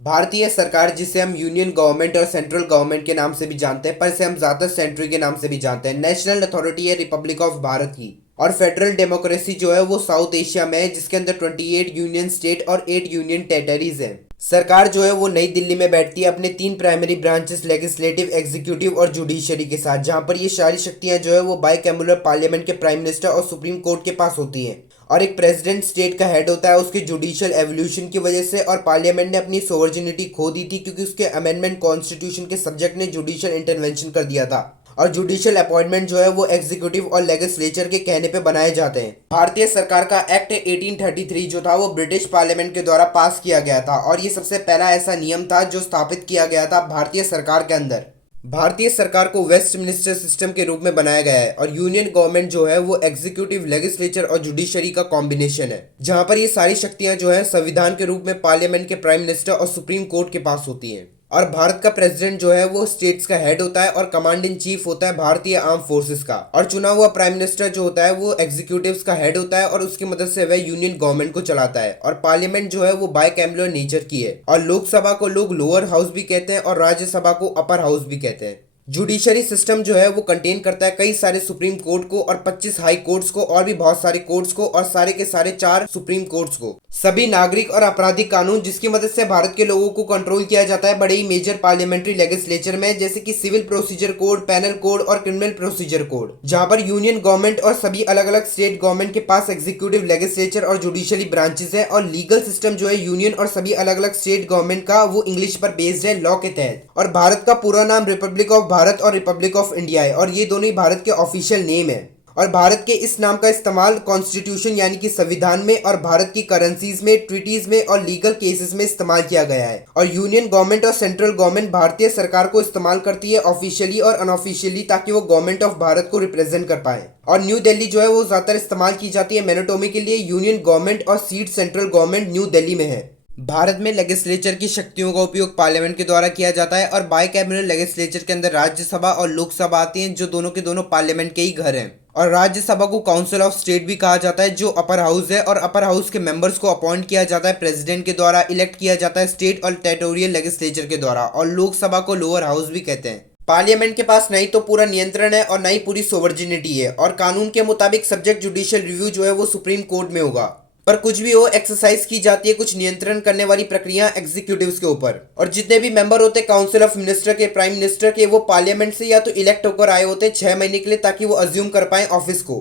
भारतीय सरकार, जिसे हम यूनियन गवर्नमेंट और सेंट्रल गवर्नमेंट के नाम से भी जानते हैं, पर इसे हम ज्यादा सेंट्री के नाम से भी जानते हैं, नेशनल अथॉरिटी है रिपब्लिक ऑफ भारत की। और फेडरल डेमोक्रेसी जो है वो साउथ एशिया में है, जिसके अंदर 28 यूनियन स्टेट और 8 यूनियन टेरिटरीज हैं। सरकार जो है वो नई दिल्ली में बैठती है अपने 3 प्राइमरी ब्रांचेस लेजिस्लेटिव, एग्जीक्यूटिव और जुडिशरी के साथ, जहां पर ये सारी शक्तियां जो है वो बाइकैमुलर पार्लियामेंट के प्राइम मिनिस्टर और सुप्रीम कोर्ट के पास होती हैं। और एक प्रेसिडेंट स्टेट का हेड होता है उसके जुडिशियल एवोल्यूशन की वजह से। और पार्लियामेंट ने अपनी सोवर्जिनिटी खो दी थी क्योंकि उसके अमेंडमेंट कॉन्स्टिट्यूशन के सब्जेक्ट ने जुडिशियल इंटरवेंशन कर दिया था। और जुडिशियल अपॉइंटमेंट जो है वो एग्जीक्यूटिव और लेजिस्लेचर के कहने पे बनाए जाते हैं। भारतीय सरकार का एक्ट 1833 जो था वो ब्रिटिश पार्लियामेंट के द्वारा पास किया गया था, और ये सबसे पहला ऐसा नियम था जो स्थापित किया गया था भारतीय सरकार के अंदर। भारतीय सरकार को वेस्ट मिनिस्टर सिस्टम के रूप में बनाया गया है, और यूनियन गवर्नमेंट जो है वो एग्जीक्यूटिव, लेजिस्लेचर और जुडिशरी का कॉम्बिनेशन है, जहां पर ये सारी शक्तियां जो है संविधान के रूप में पार्लियामेंट के प्राइम मिनिस्टर और सुप्रीम कोर्ट के पास होती हैं। और भारत का प्रेसिडेंट जो है वो स्टेट्स का हेड होता है, और कमांड इन चीफ होता है भारतीय आर्म फोर्सेस का। और चुना हुआ प्राइम मिनिस्टर जो होता है वो एग्जीक्यूटिव्स का हेड होता है, और उसकी मदद से वह यूनियन गवर्नमेंट को चलाता है। और पार्लियामेंट जो है वो बाइकैमुलर नेचर की है, और लोकसभा को लोग लोअर हाउस भी कहते हैं और राज्यसभा को अपर हाउस भी कहते हैं। जुडिशरी सिस्टम जो है वो कंटेन करता है कई सारे सुप्रीम कोर्ट को, और 25 हाई कोर्ट्स को, और भी बहुत सारे कोर्ट्स को, और सारे के सारे 4 सुप्रीम कोर्ट्स को। सभी नागरिक और आपराधिक कानून जिसकी मदद से भारत के लोगों को कंट्रोल किया जाता है बड़े ही मेजर पार्लियामेंट्री लेजिस्लेचर में, जैसे कि civil procedure code, penal code और क्रिमिनल प्रोसीजर कोड। जहां पर यूनियन गवर्नमेंट और सभी अलग अलग स्टेट गवर्नमेंट के पास एग्जीक्यूटिव, लेजिस्लेचर और जुडिशरी ब्रांचेस है। और लीगल सिस्टम जो है यूनियन और सभी अलग अलग स्टेट गवर्नमेंट का वो इंग्लिश पर बेस्ड है, लॉ के तहत। और भारत का पूरा नाम रिपब्लिक ऑफ भारत और रिपब्लिक ऑफ इंडिया है, और ये दोनों ही भारत के ऑफिशियल नेम है। और भारत के इस नाम का इस्तेमाल कॉन्स्टिट्यूशन यानी कि संविधान में, और भारत की करेंसीज में, ट्रीटीज में और लीगल केसेस में इस्तेमाल किया गया है। और यूनियन गवर्नमेंट और सेंट्रल गवर्नमेंट भारतीय सरकार को इस्तेमाल करती है ऑफिशियली और अनऑफिशियली, ताकि वो गवर्नमेंट ऑफ भारत को रिप्रेजेंट कर पाए। और न्यू दिल्ली जो है वो ज्यादातर इस्तेमाल की जाती है मैनोटोमी के लिए। यूनियन गवर्नमेंट और seat central government new Delhi में है। भारत में लेजिस्लेचर की शक्तियों का उपयोग पार्लियामेंट के द्वारा किया जाता है, और बाइकैमुलर लेजिस्लेचर के अंदर राज्यसभा और लोकसभा आती हैं, जो दोनों के दोनों पार्लियामेंट के ही घर हैं। और राज्यसभा को काउंसिल ऑफ स्टेट भी कहा जाता है, जो अपर हाउस है। और अपर हाउस के मेंबर्स को अपॉइंट किया जाता है प्रेसिडेंट के द्वारा, इलेक्ट किया जाता है स्टेट और टेरिटोरियल लेजिस्लेचर के द्वारा। और लोकसभा को लोअर हाउस भी कहते हैं। पार्लियामेंट के पास नहीं तो पूरा नियंत्रण है और नहीं पूरी सोवर्जिनिटी है, और कानून के मुताबिक सब्जेक्ट जुडिशियल रिव्यू जो है वो सुप्रीम कोर्ट में होगा। पर कुछ भी हो, एक्सरसाइज की जाती है कुछ नियंत्रण करने वाली प्रक्रिया एग्जीक्यूटिव्स के ऊपर। और जितने भी मेंबर होते हैं काउंसिल ऑफ मिनिस्टर के, प्राइम मिनिस्टर के, वो पार्लियामेंट से या तो इलेक्ट होकर आए होते हैं 6 महीने के लिए, ताकि वो अज्यूम कर पाए ऑफिस को।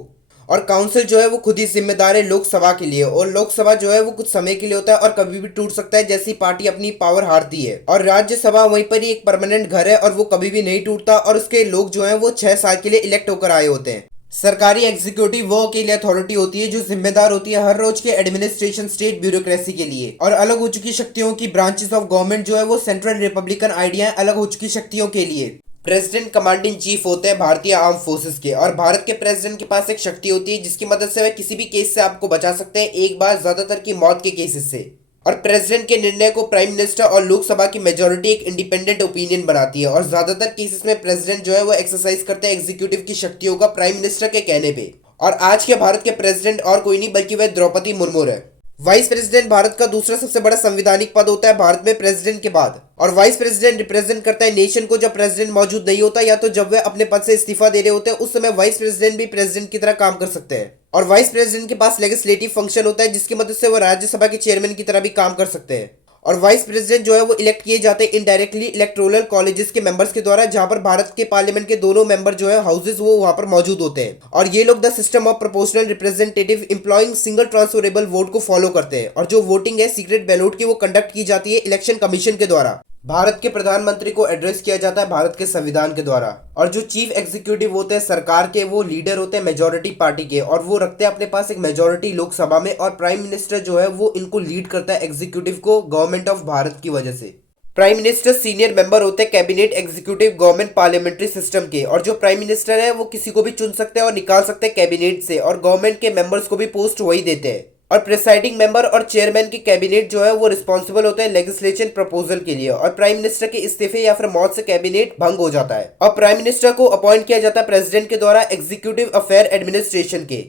और काउंसिल जो है वो खुद ही जिम्मेदार है लोकसभा के लिए, और लोकसभा जो है वो कुछ समय के लिए होता है और कभी भी टूट सकता है जैसी पार्टी अपनी पावर हारती है। और राज्यसभा वहीं पर ही एक परमानेंट घर है, और वो कभी भी नहीं टूटता, और उसके लोग जो है वो 6 साल के लिए इलेक्ट होकर आए होते हैं। सरकारी एग्जीक्यूटिव वो अकेली अथॉरिटी होती है जो जिम्मेदार होती है हर रोज के एडमिनिस्ट्रेशन, स्टेट ब्यूरोक्रेसी के लिए। और अलग हो चुकी शक्तियों की ब्रांचेस ऑफ गवर्नमेंट जो है वो सेंट्रल रिपब्लिकन आइडिया है अलग हो चुकी शक्तियों के लिए। प्रेसिडेंट कमांड इन चीफ होते हैं भारतीय आर्म फोर्सेस के, और भारत के प्रेसिडेंट के पास एक शक्ति होती है जिसकी मदद से वह किसी भी केस से आपको बचा सकते हैं, एक बार ज्यादातर की मौत के केसेस से। और प्रेसिडेंट के निर्णय को प्राइम मिनिस्टर और लोकसभा की मेजोरिटी एक इंडिपेंडेंट ओपिनियन बनाती है, और ज्यादातर केसेस में प्रेसिडेंट जो है वो एक्सरसाइज करते हैं एग्जीक्यूटिव की शक्तियों का प्राइम मिनिस्टर के कहने पे। और आज के भारत के प्रेसिडेंट और कोई नहीं बल्कि वह द्रौपदी मुर्मू है। वाइस प्रेसिडेंट भारत का दूसरा सबसे बड़ा संवैधानिक पद होता है भारत में प्रेसिडेंट के बाद। और वाइस प्रेसिडेंट रिप्रेजेंट करता है नेशन को जब प्रेसिडेंट मौजूद नहीं होता, या तो जब वे अपने पद से इस्तीफा दे रहे होते हैं, उस समय वाइस प्रेसिडेंट भी प्रेसिडेंट की तरह काम कर सकते हैं। और वाइस प्रेसिडेंट के पास लेजिस्लेटिव फंक्शन होता है जिसकी मदद से वो राज्यसभा के चेयरमैन की तरह भी काम कर सकते हैं। और वाइस प्रेसिडेंट जो है वो इलेक्ट किए जाते हैं इनडायरेक्टली इलेक्टोरल कॉलेजेस के मेंबर्स के द्वारा, जहां पर भारत के पार्लियामेंट के दोनों मेंबर जो है हाउसेस वो वहां पर मौजूद होते हैं। और ये लोग the system of proportional representative employing single transferable vote को फॉलो करते हैं। और जो वोटिंग है सीक्रेट बैलेट की वो कंडक्ट की जाती है इलेक्शन कमीशन के द्वारा। भारत के प्रधानमंत्री को एड्रेस किया जाता है भारत के संविधान के द्वारा। और जो चीफ एग्जीक्यूटिव होते हैं सरकार के, वो लीडर होते हैं मेजोरिटी पार्टी के, और वो रखते हैं अपने पास एक मेजोरिटी लोकसभा में। और प्राइम मिनिस्टर जो है वो इनको लीड करता है एग्जीक्यूटिव को गवर्नमेंट ऑफ भारत की वजह से। प्राइम मिनिस्टर सीनियर मेंबर होते हैं cabinet executive government parliamentary system के, और जो प्राइम मिनिस्टर है वो किसी को भी चुन सकते हैं और निकाल सकते हैं कैबिनेट से, और गवर्नमेंट के मेंबर्स को भी पोस्ट वही देते हैं। और प्रेसाइडिंग मेंबर और चेयरमैन की कैबिनेट जो है वो रिस्पॉन्सिबल होते हैं लेजिस्लेशन प्रपोजल के लिए। और प्राइम मिनिस्टर के इस्तीफे या फिर मौत से कैबिनेट भंग हो जाता है। और प्राइम मिनिस्टर को अपॉइंट किया जाता है प्रेसिडेंट के द्वारा एग्जीक्यूटिव अफेयर एडमिनिस्ट्रेशन के।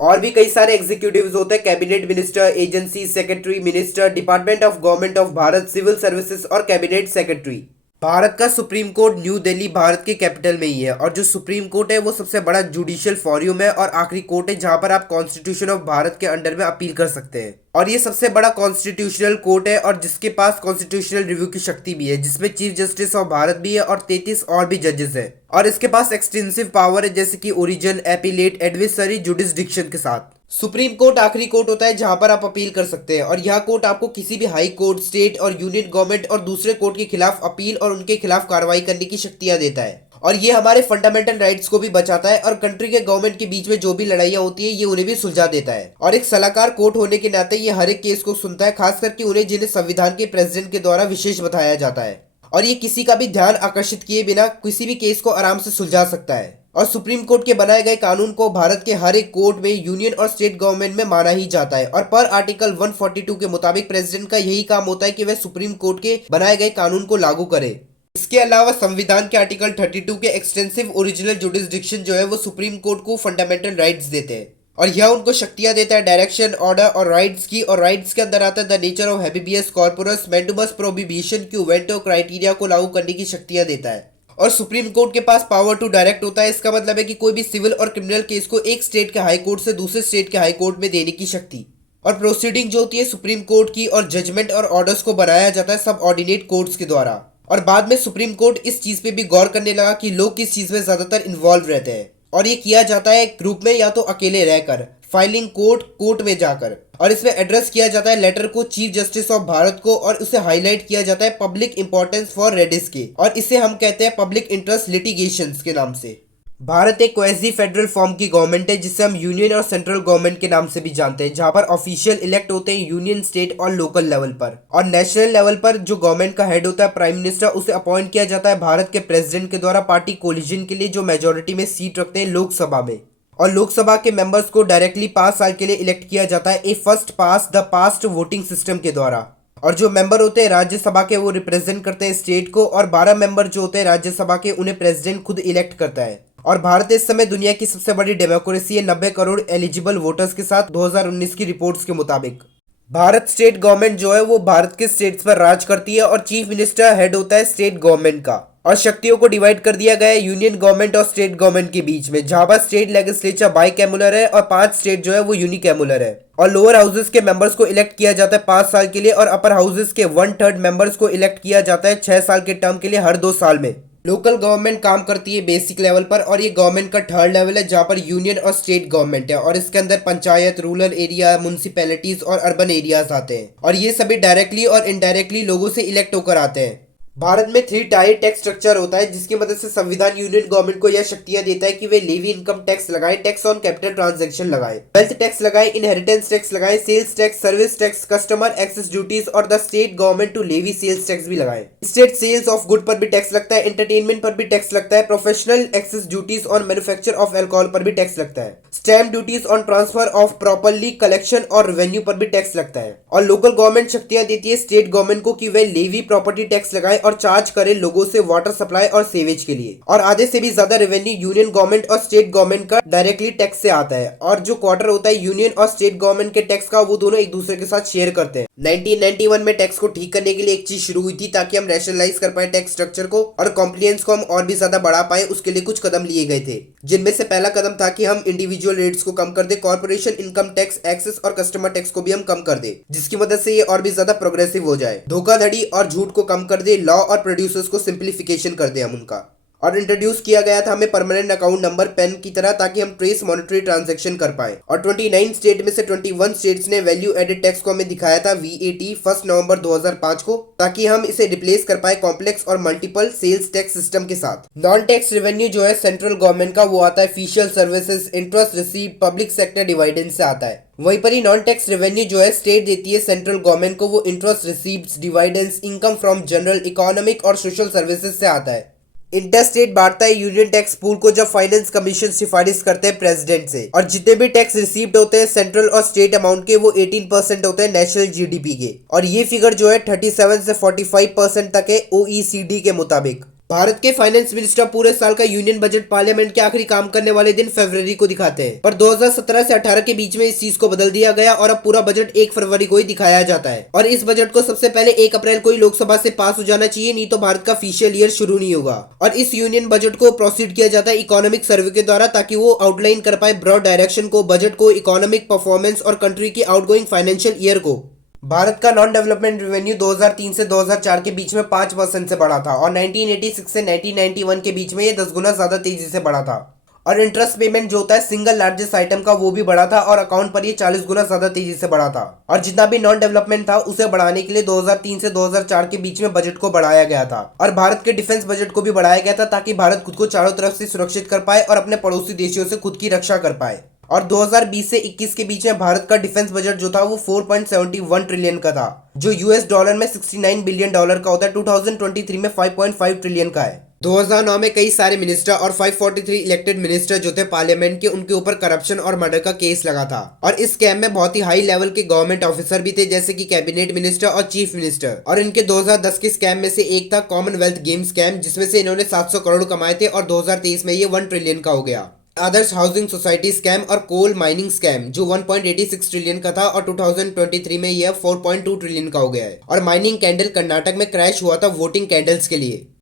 और भी कई सारे एग्जीक्यूटिव्स होते हैं, cabinet minister, agency secretary, minister, department of government of Bharat, civil services और कैबिनेट सेक्रेटरी। भारत का supreme court New Delhi Bharat के कैपिटल में ही है, और जो सुप्रीम कोर्ट है वो सबसे बड़ा जुडिशियल फॉर्म है और आखिरी कोर्ट है जहां पर आप कॉन्स्टिट्यूशन ऑफ भारत के अंडर में अपील कर सकते हैं। और ये सबसे बड़ा कॉन्स्टिट्यूशनल कोर्ट है और जिसके पास कॉन्स्टिट्यूशनल रिव्यू की शक्ति भी है, जिसमें चीफ जस्टिस ऑफ भारत भी है और 33 और भी जजेस है। और इसके पास एक्सटेंसिव पावर है, जैसे कि ओरिजिन, एपीलेट, एडविसरी, जुडिसडिक्शन के साथ। सुप्रीम कोर्ट आखिरी कोर्ट होता है जहां पर आप अपील कर सकते हैं, और यह कोर्ट आपको किसी भी हाई कोर्ट, स्टेट और यूनियन गवर्नमेंट और दूसरे कोर्ट के खिलाफ अपील और उनके खिलाफ कार्रवाई करने की शक्तियां देता है। और ये हमारे फंडामेंटल राइट्स को भी बचाता है और कंट्री के गवर्नमेंट के बीच में जो भी लड़ाइयां होती है ये उन्हें भी सुलझा देता है। और एक सलाहकार कोर्ट होने के नाते ये हर एक केस को सुनता है, खास करके उन्हें जिन्हें संविधान के प्रेसिडेंट के द्वारा विशेष बताया जाता है। और ये किसी का भी ध्यान आकर्षित किए बिना किसी भी केस को आराम से सुलझा सकता है। और सुप्रीम कोर्ट के बनाए गए कानून को भारत के हर एक कोर्ट में यूनियन और स्टेट गवर्नमेंट में माना ही जाता है। और पर आर्टिकल 142 के मुताबिक प्रेसिडेंट का यही काम होता है कि वह सुप्रीम कोर्ट के बनाए गए कानून को लागू करे। इसके अलावा संविधान के आर्टिकल 32 के एक्सटेंसिव ओरिजिनल जुडिसडिक्शन जो है वो सुप्रीम कोर्ट को फंडामेंटल राइट्स देते हैं, और यह उनको शक्तियां देता है डायरेक्शन, ऑर्डर और राइट्स की। और राइट्स के अंदर आता है द नेचर ऑफ हैबिबियस कॉर्पोरस मैंडुबस प्रोहिबिशन की वेंटो क्राइटेरिया को लागू करने की शक्तियां देता है। और सुप्रीम कोर्ट के पास पावर टू डायरेक्ट होता है। इसका मतलब है कि कोई भी सिविल और क्रिमिनल केस को एक स्टेट के हाई कोर्ट से दूसरे स्टेट के हाई कोर्ट में देने की शक्ति। और प्रोसीडिंग जो होती है सुप्रीम कोर्ट की, और जजमेंट और ऑर्डर्स को बनाया जाता है सब ऑर्डिनेट कोर्ट्स के द्वारा। और बाद में सुप्रीम कोर्ट इस चीज पे भी गौर करने लगा कि लोग किस चीज में ज्यादातर इन्वॉल्व रहते हैं, और ये किया जाता है ग्रुप में या तो अकेले रहकर, फाइलिंग कोर्ट में जाकर। और इसमें एड्रेस किया जाता है लेटर को चीफ जस्टिस ऑफ भारत को, और उसे हाईलाइट किया जाता है पब्लिक इंपॉर्टेंस फॉर रेडिस के, और इसे हम कहते हैं पब्लिक इंटरेस्ट लिटिगेशंस के नाम से। भारत एक क्वासी फेडरल फॉर्म की गवर्नमेंट है जिसे हम यूनियन और सेंट्रल गवर्नमेंट के नाम से भी जानते हैं, जहां पर ऑफिशियल इलेक्ट होते हैं यूनियन, स्टेट और लोकल लेवल पर। और नेशनल लेवल पर जो गवर्नमेंट का हेड होता है प्राइम मिनिस्टर, उसे अपॉइंट किया जाता है भारत के प्रेसिडेंट के द्वारा पार्टी कोलिजन के लिए, जो मेजोरिटी में सीट रखते हैं लोकसभा में। और लोकसभा के मेंबर्स को डायरेक्टली 5 साल के लिए इलेक्ट किया जाता है a first past the past voting system के द्वारा। और जो मेंबर होते हैं राज्यसभा के वो रिप्रेजेंट करते हैं स्टेट को, और 12 मेंबर जो होते हैं राज्यसभा के उन्हें प्रेसिडेंट खुद इलेक्ट करता है। और भारत इस समय दुनिया की सबसे बड़ी डेमोक्रेसी है 90 करोड़ एलिजिबल वोटर्स के साथ 2019 की रिपोर्ट्स के मुताबिक। भारत स्टेट गवर्नमेंट जो है वो भारत के स्टेट्स पर राज करती है, और चीफ मिनिस्टर हेड होता है स्टेट गवर्नमेंट का। और शक्तियों को डिवाइड कर दिया गया है यूनियन गवर्नमेंट और स्टेट गवर्नमेंट के बीच में, जहां पर स्टेट लेजिस्लेचर बाइकैमुलर है और 5 स्टेट जो है वो यूनिकैमुलर है। और लोअर हाउसेस के मेंबर्स को इलेक्ट किया जाता है 5 साल के लिए, और अपर हाउसेस के 1/3 मेंबर्स को इलेक्ट किया जाता है 6 साल के टर्म के लिए हर 2 साल में। लोकल गवर्नमेंट काम करती है बेसिक लेवल पर, और ये गवर्नमेंट का 3rd लेवल है जहां पर यूनियन और स्टेट गवर्नमेंट है, और इसके अंदर पंचायत, रूरल एरिया, म्युनिसिपैलिटीज और अर्बन एरियाज आते हैं, और ये सभी डायरेक्टली और इनडायरेक्टली लोगों से इलेक्ट होकर आते हैं। भारत में 3 टायर टैक्स स्ट्रक्चर होता है, जिसकी मदद से संविधान यूनियन गवर्नमेंट को यह शक्तियां देता है कि वे लेवी इनकम टैक्स लगाए, टैक्स ऑन कैपिटल ट्रांजैक्शन लगाए, वेल्थ टैक्स लगाए, इनहेरिटेंस टैक्स लगाए, sales tax, service tax, customer excess duties और the state government to levy sales tax भी लगाए। स्टेट सेल्स ऑफ गुड पर भी टैक्स लगता है, एंटरटेनमेंट पर भी टैक्स लगता है, professional excess duties on manufacture of alcohol पर भी टैक्स लगता है, stamp duties on transfer of properly collection और रेवेन्यू पर भी टैक्स लगता है। और लोकल गवर्नमेंट शक्तियां देती है स्टेट गवर्नमेंट को कि वे लेवी प्रॉपर्टी टैक्स लगाए और चार्ज करे लोगों से वाटर सप्लाई और सीवेज के लिए। और आधे से भी ज्यादा रेवेन्यू यूनियन गवर्नमेंट और स्टेट गवर्नमेंट का डायरेक्टली टैक्स से आता है, और जो क्वार्टर होता है यूनियन और स्टेट गवर्नमेंट के टैक्स का वो दोनों एक दूसरे के साथ शेयर करते हैं। 1991 में टैक्स को ठीक करने के लिए एक चीज शुरू हुई थी ताकि हम रैशनलाइज कर पाए टैक्स स्ट्रक्चर को, और कॉम्प्लियंस को हम और भी ज्यादा बढ़ा पाए। उसके लिए कुछ कदम लिए गए थे, जिनमें से पहला कदम था कि हम इंडिविजुअल रेट्स को कम कर दे, कॉर्पोरेशन इनकम टैक्स, एक्सेस और कस्टमर टैक्स को भी हम कम कर दे, जिसकी मदद से ये और भी ज्यादा प्रोग्रेसिव हो जाए। धोखाधड़ी और झूठ को कम कर दे, लॉ और प्रोड्यूसर्स को सिंप्लीफिकेशन कर दे हम उनका। और इंट्रोड्यूस किया गया था हमें परमानेंट अकाउंट नंबर पेन की तरह, ताकि हम ट्रेस मॉनेटरी ट्रांजैक्शन कर पाए। और 29 स्टेट में से 21 स्टेट्स ने वैल्यू एडेड टैक्स को हमें दिखाया था VAT 1 नवंबर 2005 को, ताकि हम इसे रिप्लेस कर पाए कॉम्प्लेक्स और मल्टीपल सेल्स टैक्स सिस्टम के साथ। नॉन टैक्स रेवेन्यू जो है सेंट्रल गवर्नमेंट का, वो आता है official services, interest receive, public sector dividend से आता है। वहीं पर ही नॉन टैक्स रेवेन्यू जो है स्टेट देती है सेंट्रल गवर्नमेंट को, वो interest receives, dividends, income from general economic और सोशल सर्विसेज से आता है। इंटरस्टेट बांटता है यूनियन टैक्स पूल को जब फाइनेंस कमीशन सिफारिश करते हैं प्रेसिडेंट से। और जितने भी टैक्स रिसीव्ड होते हैं सेंट्रल और स्टेट अमाउंट के, वो 18% होते हैं नेशनल GDP के। और ये फिगर जो है 37 से 45% तक है OECD के मुताबिक। भारत के फाइनेंस मिनिस्टर पूरे साल का यूनियन बजट पार्लियामेंट के आखिरी काम करने वाले दिन फरवरी को दिखाते हैं, पर 2017 से 18 के बीच में इस चीज को बदल दिया गया और अब पूरा बजट 1 फरवरी को ही दिखाया जाता है। और इस बजट को सबसे पहले 1 अप्रैल को ही लोकसभा से पास हो जाना चाहिए, नहीं तो भारत का ऑफिशियल ईयर शुरू नहीं होगा। और इस यूनियन बजट को प्रोसीड किया जाता है इकोनॉमिक सर्वे के द्वारा, ताकि वो आउटलाइन कर पाए ब्रॉड डायरेक्शन को, बजट को, इकोनॉमिक परफॉर्मेंस और कंट्री की आउटगोइंग फाइनेंशियल ईयर को। भारत का नॉन डेवलपमेंट रेवेन्यू 2003 से 2004 के बीच में 5% से बढ़ा था और 1986 से 1991 के बीच में ये 10 गुना ज्यादा तेजी से बढ़ा था। और इंटरेस्ट पेमेंट जो होता है सिंगल लार्जेस्ट आइटम का, वो भी बढ़ा था और अकाउंट पर ये 40 गुना ज्यादा तेजी से बढ़ा था। और जितना भी नॉन डेवलपमेंट था उसे बढ़ाने के लिए 2003 से 2004 के बीच में बजट को बढ़ाया गया था। और भारत के डिफेंस बजट को भी बढ़ाया गया था, ताकि भारत खुद को चारों तरफ से सुरक्षित कर पाए और अपने पड़ोसी देशों से खुद की रक्षा कर पाए। और 2020 से 21 के बीच में भारत का डिफेंस बजट जो था वो 4.71 ट्रिलियन का था, जो यूएस डॉलर में 69 बिलियन डॉलर का होता है। 2023 में 5.5 ट्रिलियन का है। 2009 में कई सारे मिनिस्टर और 543 इलेक्टेड मिनिस्टर जो थे पार्लियामेंट के, उनके ऊपर करप्शन और मर्डर का केस लगा था। और इस स्कैम में बहुत ही हाई लेवल के गवर्नमेंट ऑफिसर भी थे, जैसे कि कैबिनेट मिनिस्टर और चीफ मिनिस्टर। और इनके 2010 के स्कैम में से एक था कॉमनवेल्थ गेम स्कैम, जिसमें से इन्होंने 700 करोड़ कमाए थे और 2023 में ये 1 ट्रिलियन का हो गया। आदर्श हाउसिंग सोसाइटी स्कैम और कोल माइनिंग स्कैम जो 1.86 ट्रिलियन का था और 2023 में यह 4.2 ट्रिलियन का हो गया है। और माइनिंग कैंडल कर्नाटक में क्रैश हुआ था वोटिंग कैंडल्स के लिए।